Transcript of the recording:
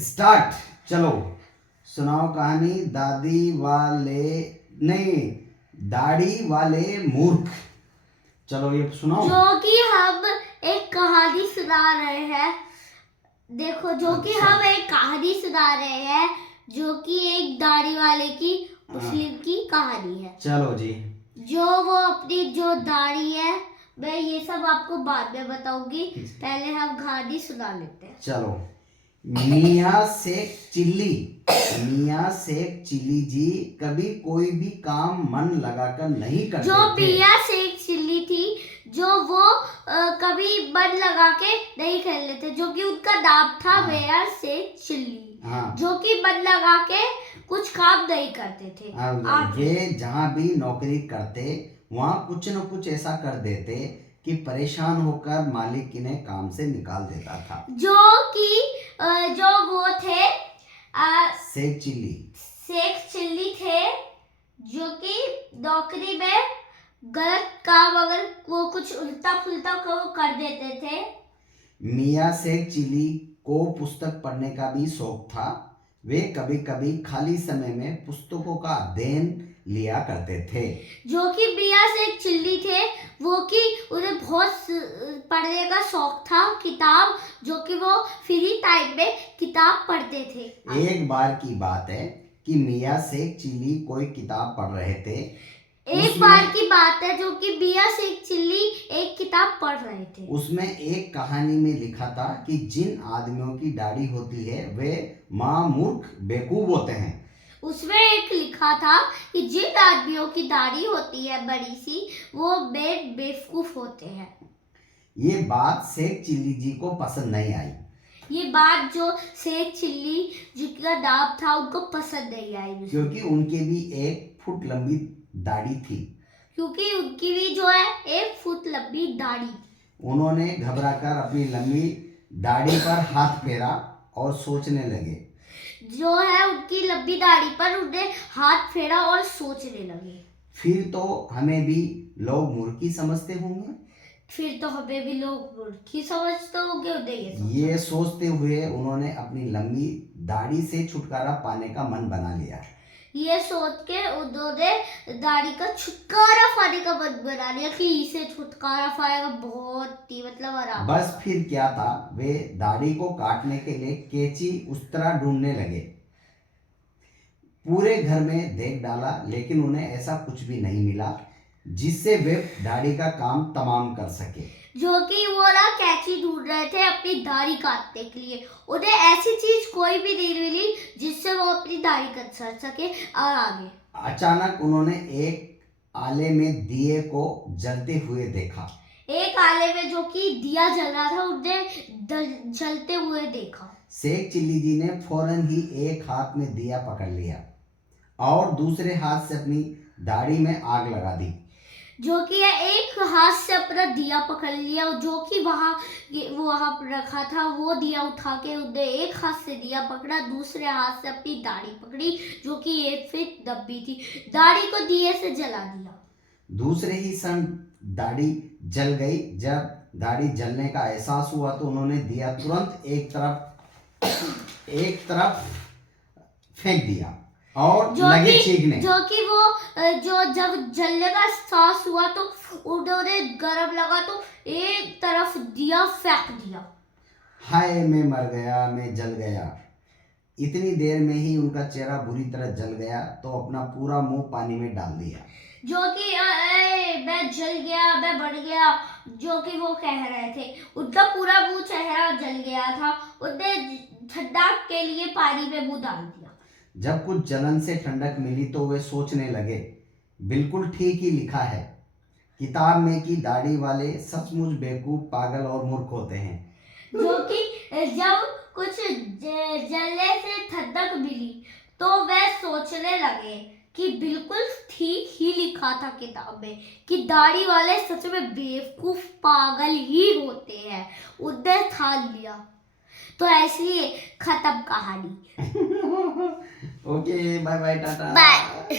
Start. चलो सुनाओ कहानी। नहीं, दाढ़ी वाले मूर्ख। चलो ये सुनाओ। जो कि हम एक कहानी सुना रहे हैं। देखो, जो कि अच्छा। हम एक कहानी सुना रहे हैं, जो कि एक दाढ़ी वाले की मुस्लिम की कहानी है। चलो जी। जो वो अपनी जो दाढ़ी है, मैं ये सब आपको बाद में बताऊंगी। पहले हम कहानी सुना लेते हैं। चलो। मियाँ शेख चिल्ली जी कभी कोई भी काम मन लगाकर नहीं करते जो थे। मियाँ शेख चिल्ली थी, जो वो कभी मन लगा के नहीं कर लेते, जो कि उनका नाम था हाँ। मियाँ शेख चिल्ली। हाँ। जो कि मन लगा के कुछ काम नहीं करते थे। वे जहाँ भी नौकरी करते वहाँ कुछ न कुछ ऐसा कर देते कि परेशान होकर मालिक इन्हें काम से निकाल देता था। जो कि जो वो थे शेख चिल्ली थे, जो कि नौकरी में गलत काम अगर वो कुछ उल्टा पुल्टा कर देते थे। मियाँ शेख चिल्ली को पुस्तक पढ़ने का भी शौक था। वे कभी कभी खाली समय में पुस्तकों का अध्ययन लिया करते थे। जो कि मियाँ शेख चिल्ली थे, वो कि उन्हें बहुत पढ़ने का शौक था, किताब, जो कि वो फ्री टाइम में किताब पढ़ते थे। एक बार की बात है कि मियाँ शेख चिल्ली कोई किताब पढ़ रहे थे। एक बार की बात है जो कि मियाँ शेख चिल्ली एक किताब पढ़ रहे थे। उसमें एक कहानी में लिखा था कि जिन आदमियों की दाढ़ी होती है वे मूर्ख बेवकूफ होते हैं। उसमें एक लिखा था कि जिन आदमियों की दाढ़ी होती है बड़ी सी, वो बेवकूफ होते हैं। ये बात शेख चिल्ली जी को पसंद नहीं आई। ये बात जो शेख चिल्ली जिनका नाम था उनको पसंद नहीं आई, क्योंकि उनके भी 1 फुट लंबी दाढ़ी थी। क्योंकि उनकी भी जो है 1 फुट लंबी दाढ़ी। उन्होंने घबराकर अपनी लंबी दाढ़ी पर हाथ फेरा और सोचने लगे। जो है उनकी लंबी दाढ़ी पर उन्हें हाथ फेरा और सोचने लगे। फिर तो हमें भी लोग मूर्खी समझते होंगे। फिर तो हमें भी लोग मूर्खी समझते होंगे। ये सोचते हुए उन्होंने अपनी लंबी दाढ़ी से छुटकारा पाने का मन बना लिया। ये सोच के उन्होंने दाढ़ी का छुटकारा पाने का मन बना लिया कि इसे छुटकारा पाएगा बहुत ही मतलब आराम। बस फिर क्या था, वे दाढ़ी को काटने के लिए कैंची उस तरह ढूंढने लगे। पूरे घर में देख डाला लेकिन उन्हें ऐसा कुछ भी नहीं मिला जिससे वे दाढ़ी का काम तमाम कर सके। जो कि वो ना कैंची ढूंढ रहे थे अपनी दाढ़ी काटने के लिए, उन्हें ऐसी चीज कोई भी नहीं मिली जिससे वो अपनी दाढ़ी काट सके। और आगे अचानक उन्होंने एक आले में दिए को जलते हुए देखा। एक आले में जो कि दिया जल रहा था, उन्हें जलते हुए देखा। शेख चिल्ली जी ने फौरन ही एक हाथ में दिया पकड़ लिया और दूसरे हाथ से अपनी दाढ़ी में आग लगा दी। जो कि एक हाथ से अपना दिया पकड़ लिया, जो कि वहाँ रखा था, वो दिया उठा के उन्हें एक हाथ से दिया पकड़ा, दूसरे हाथ से अपनी दाढ़ी पकड़ी, जो कि 1 फीट लंबी थी। दाढ़ी को दिए से जला दिया। दूसरे ही क्षण दाढ़ी जल गई। जब दाढ़ी जलने का एहसास हुआ तो उन्होंने दिया तुरंत एक तरफ फेंक दिया और लगे चीखने। जो कि वो जो जब जलने का एहसास हुआ तो उन्होंने गरम लगा तो एक तरफ दिया फेंक दिया। हाय मैं मर गया, मैं जल गया। इतनी देर में ही उनका चेहरा बुरी तरह जल गया तो अपना पूरा मुंह पानी में डाल दिया। जो कि मैं जल गया, मैं बढ़ गया, जो कि वो कह रहे थे। उनका पूरा मुंह चेहरा जल गया था। उन्होंने ठंडक के लिए पानी में मुंह डाल दिया। जब कुछ जलन से ठंडक मिली तो वे सोचने लगे, बिल्कुल ठीक ही लिखा है किताब में कि दाढ़ी वाले सचमुच बेवकूफ, पागल और मूर्ख होते हैं। जो कि जब कुछ जलने से ठंडक मिली तो वे सोचने लगे कि बिल्कुल ठीक ही लिखा था किताब में कि दाढ़ी वाले सच में बेवकूफ, पागल ही होते हैं। उन्हें ठान लिया। तो इसलिए खत्म कहानी। ओके, बाय बाय, टाटा। बाय।